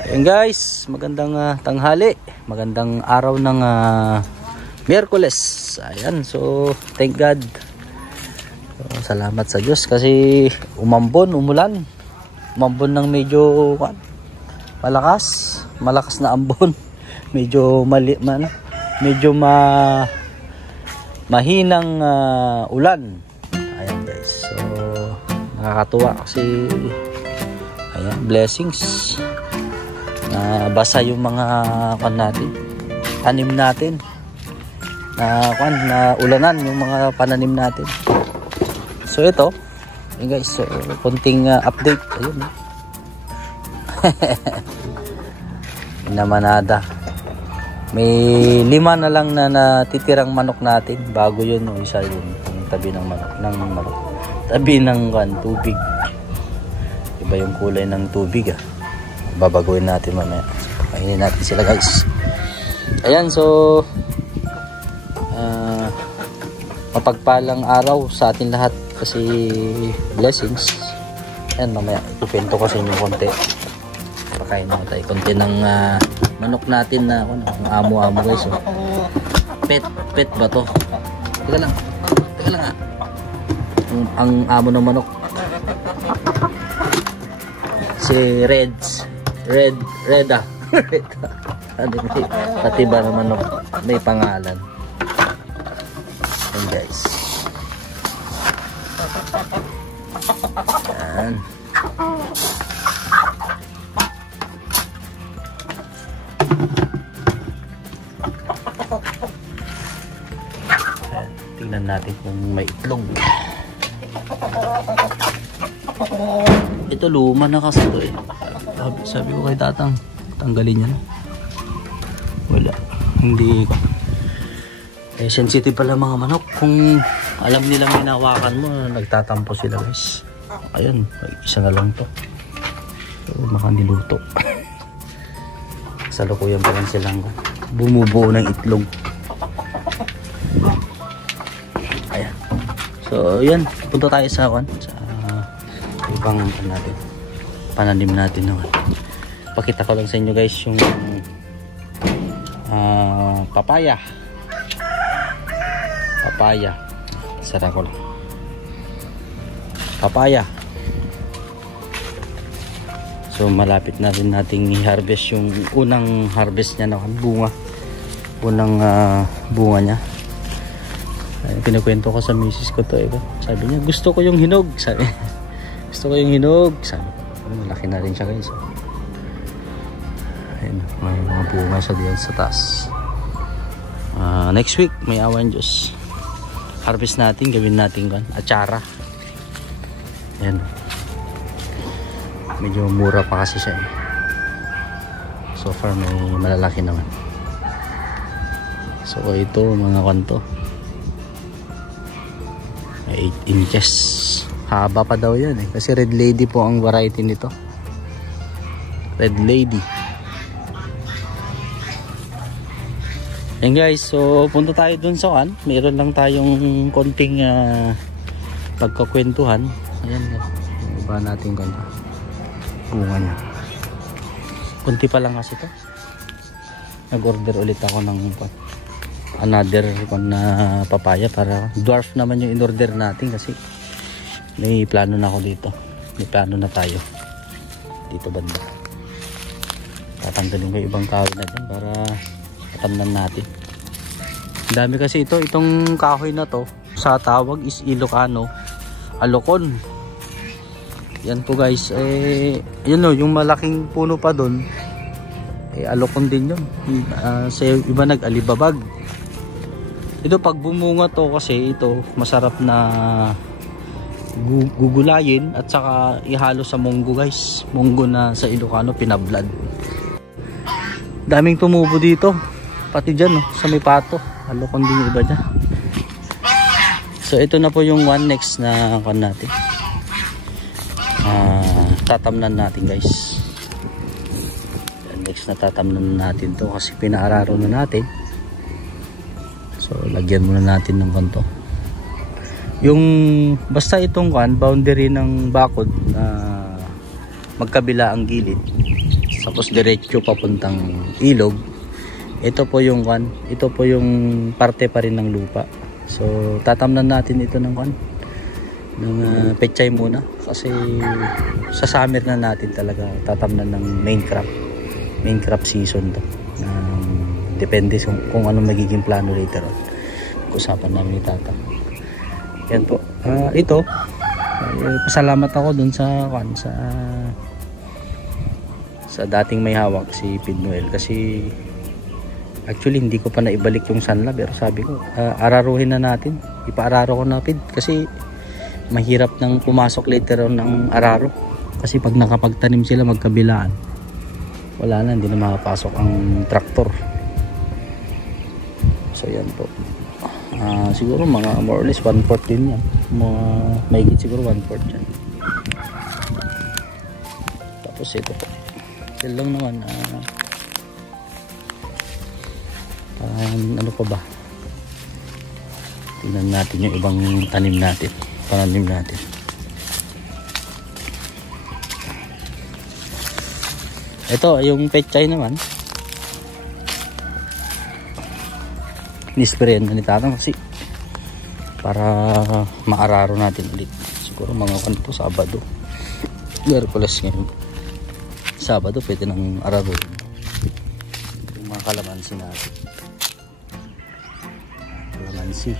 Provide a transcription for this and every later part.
Ayan guys, magandang tanghali, magandang araw ng Miyerkules. Ayan, so thank God. So, salamat sa Diyos kasi umulan. Umambon ng medyo malakas na ambon. Medyo mahinang ulan. Ayan guys, so nakakatuwa kasi ayan, blessings. Basa yung mga tanim natin, na ulanan yung mga pananim natin. So ito yun guys, so konting update. Ayun namanada, may 5 na lang na natitirang manok natin bago yun. Isa yun yung tabi ng manok, tabi ng tubig. Iba yung kulay ng tubig babaguhin natin mamaya. Kainin natin sila guys. Ayan, so mapagpalang araw sa atin lahat kasi blessings. Ayan, mamaya ipento ko sa inyo konti. Pakain na tayo konti ng manok natin na amo-amo guys. So, pet ba to? Teka lang ang amo ng manok si Reda. Pati ba naman may pangalan. Ayan guys. Ayan. Ayan. Tingnan natin kung may itlog. Ito luma na kasi ito sabi ko kay tatang tanggalin yan. Wala, hindi ko sensitive pala mga manok. Kung alam nilang hinawakan mo, nagtatampo sila guys. Ayun, isa na lang to. So baka niluto. Salukuyan pa lang silang bumubuo ng itlog. Ayan, so yan, punta tayo sa ibang pananim natin naman. Pakita ko lang sa inyo guys yung papaya. Sara ko lang. Papaya. So malapit na rin nating i-harvest yung unang harvest niya na bunga. Unang bunga niya. Kinukwento ko sa misis ko to. Sabi niya, gusto ko yung hinog. Sabi malaki na rin siya guys. Ayun, may mga bunga sa diyan sa taas. Next week may awan Diyos, harvest natin, gawin natin atsara. Ayan, medyo mura pa kasi siya so far may malalaki naman. So ito mga kanto 8 inches. Haba pa daw yan kasi Red Lady po ang variety nito. Red Lady. Ayan guys, so punta tayo dun sa mayroon lang tayong konting pagkakwentuhan. Ayan, iba natin bunga niya. Kunti pa lang kasi to. Nag-order ulit ako ng another na papaya para dwarf naman yung in-order natin kasi may plano na ako dito. May plano na tayo dito banda. Tatanggalin ko ibang kahoy na dyan para patamnan natin. Dami kasi itong kahoy na to sa tawag is Ilocano, Alocon. Yan po guys, yun yung malaking puno pa doon Alocon din yun. Sa iba nag-alibabag. Ito pag bumunga to kasi ito masarap na gugulayin at saka ihalo sa munggo guys. Munggo na sa Ilocano pinablad. Daming tumubo dito. Pati dyan sa may pato. Alocon din yung iba dyan. So ito na po yung next na natin. Tatamnan natin guys. Next na tatamnan natin to kasi pinaararo na natin. So lagyan muna natin ng ganito. Yung basta itong boundary ng bakod na magkabila ang gilid, tapos diretso papuntang ilog. Ito po yung parte pa rin ng lupa. So tatamnan natin ito ng pechay muna kasi sa summer na natin talaga tatamnan ng main crop season to. Depende kung anong magiging plano later on. Usapan namin ni Tata. Yan po. Ito pasalamat ako dun sa dating may hawak si Pidnoel kasi actually hindi ko pa naibalik yung Sanla pero sabi ko araruhin na natin, ipaararo ko na Pid kasi mahirap nang pumasok later on ng araro kasi pag nakapagtanim sila magkabilaan wala na, hindi na makapasok ang traktor. So yan po. Siguro mga more or less 1/4 din yan, mga mahigit siguro 1/4 yan. Tapos ito po yan lang naman. Ano pa ba, tingnan natin yung ibang pananim natin. Ito yung pechay naman nisprayan na ni Tatang kasi para maararo natin ulit. Siguro mga Sabado, Miyerkules ngayon, Sabado pwede nang araro yung mga kalamansi natin. Kalamansi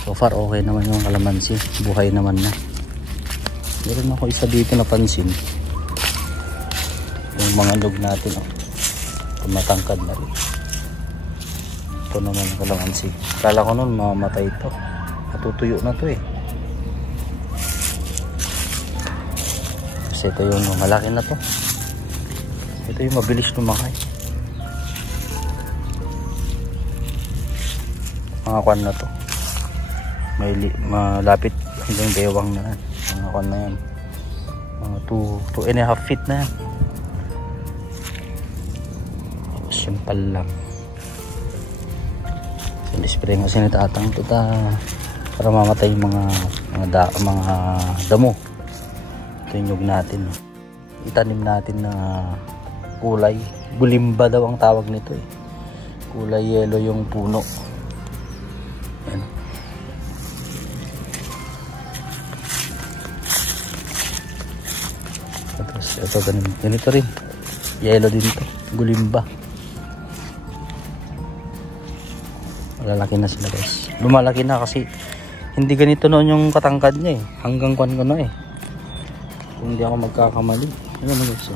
so far okay naman yung kalamansi, buhay naman na. Meron ako isa dito napansin, yung mga nyug natin tumatangkad na rin. Ito naman yung kalamansi, kala ko nun mamamatay ito, matutuyo na to eh. Kasi ito yung malaki na to, ito yung mabilis lumakay. Mga kwan na to, may malapit hanggang bewang na yan. Mga kwan na yan, mga 2.5 feet na yan. Simple lang. So nispray nga si Tatang ito para mamatay yung mga damo. Ito yung nyug natin, itanim natin na kulay bulimba daw ang tawag nito eh. Kulay yellow yung puno. Yan. Tapos ito ganito rin, yellow din to, gulimba. Malalaki na sila guys, lumalaki na kasi hindi ganito noon yung katangkad niya eh, hanggang kwan ko na eh, kung hindi ako magkakamali. Ano mo guys,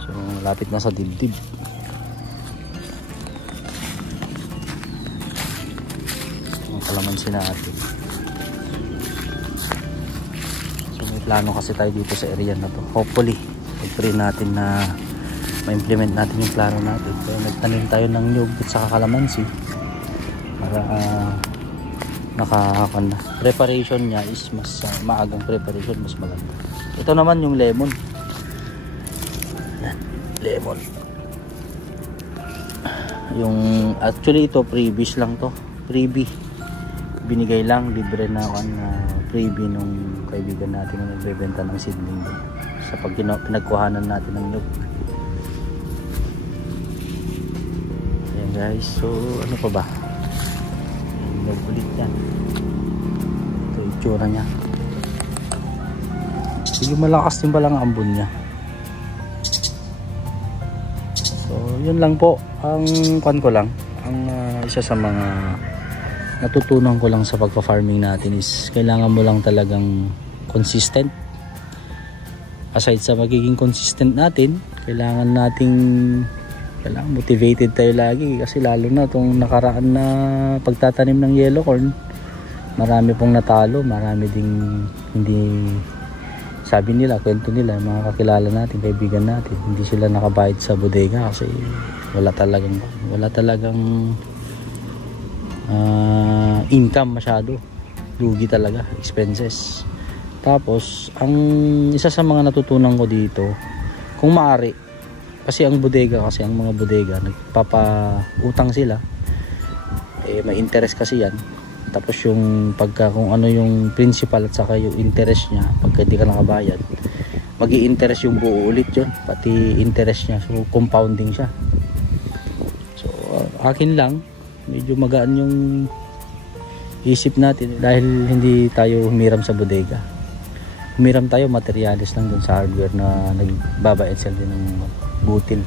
so lapit na sa dibdib. Ang kalamansi natin. So may plano kasi tayo dito sa area na to, hopefully pag-pray natin na ma-implement natin yung plano natin. Kaya nagtanim tayo ng nyug at saka kalamansi para preparation niya is mas maagang preparation, mas maganda. Ito naman yung lemon. Yan, lemon. Yung actually ito freebies lang to, freebie. Binigay lang, libre na freebie nung kaibigan natin na nagbebenta ng seedling sa pag pinagkuhanan natin ng nyug. Ayan guys, so ano pa ba? Nyug ulit yan. Ito yung itsura niya. Sige, malakas din pala ang ambon niya. So yun lang po ang isa sa mga natutunan ko lang sa pagpa-farming natin is kailangan mo lang talagang consistent. Aside sa magiging consistent natin, kailangan motivated tayo lagi kasi lalo na itong nakaraan na pagtatanim ng yellow corn, marami pong natalo, marami ding hindi, sabi nila, kwento nila, mga kakilala natin, kaibigan natin, hindi sila nakabayad sa bodega kasi wala talagang income masyado, lugi talaga, expenses. Tapos ang isa sa mga natutunan ko dito, kung maaari, kasi ang mga bodega nagpapautang sila may interest kasi yan. Tapos yung kung ano yung principal at saka yung interest niya, pagka di ka nakabayad, magi-interest yung buo ulit yun, pati interest niya, so compounding siya. So akin lang medyo magaan yung isip natin dahil hindi tayo humiram sa bodega, humiram tayo materialis lang dun sa hardware na nagbaba and sell din ng butil.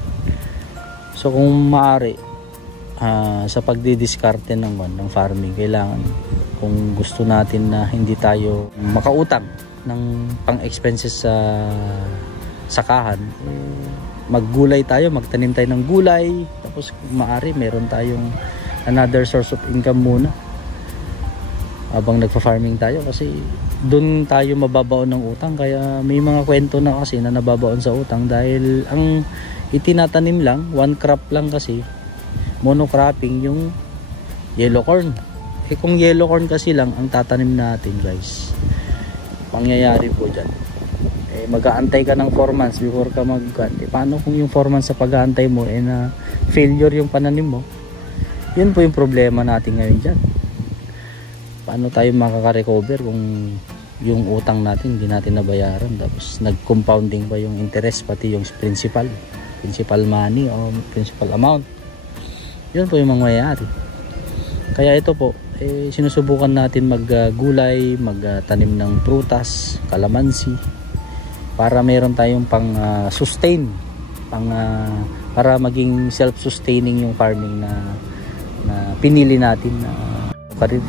So kung maaari sa pagdidiskarte ng farming, kailangan kung gusto natin na hindi tayo makautang ng pang-expenses sa sakahan, maggulay tayo, magtanim tayo ng gulay, tapos maaari meron tayong another source of income muna habang nagfa-farming tayo, kasi doon tayo mababaon ng utang. Kaya may mga kwento na kasi na nababaon sa utang dahil ang itinatanim lang, one crop lang, kasi monocropping yung yellow corn. Kung yellow corn kasi lang ang tatanim natin guys, pangyayari po dyan, mag-aantay ka ng 4 months before ka paano kung yung 4 months sa pag-aantay mo na failure yung pananim mo? Yun po yung problema natin ngayon dyan. Paano tayo makaka-recover kung yung utang natin hindi natin nabayaran, tapos nag-compounding pa yung interest, pati yung principal money o principal amount? Yun po yung mangyayari. Kaya ito po, sinusubukan natin maggulay, magtanim ng prutas, kalamansi, para meron tayong pang sustain, para maging self-sustaining yung farming na pinili natin na karir.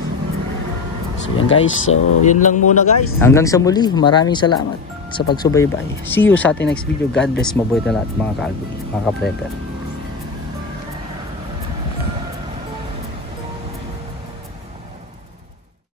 So yan guys, so yun lang muna guys. Hanggang sa muli, maraming salamat sa pagsubaybay. See you sa ating next video. God bless, mabuhay na lahat mga ka-algoy, mga ka-prepper.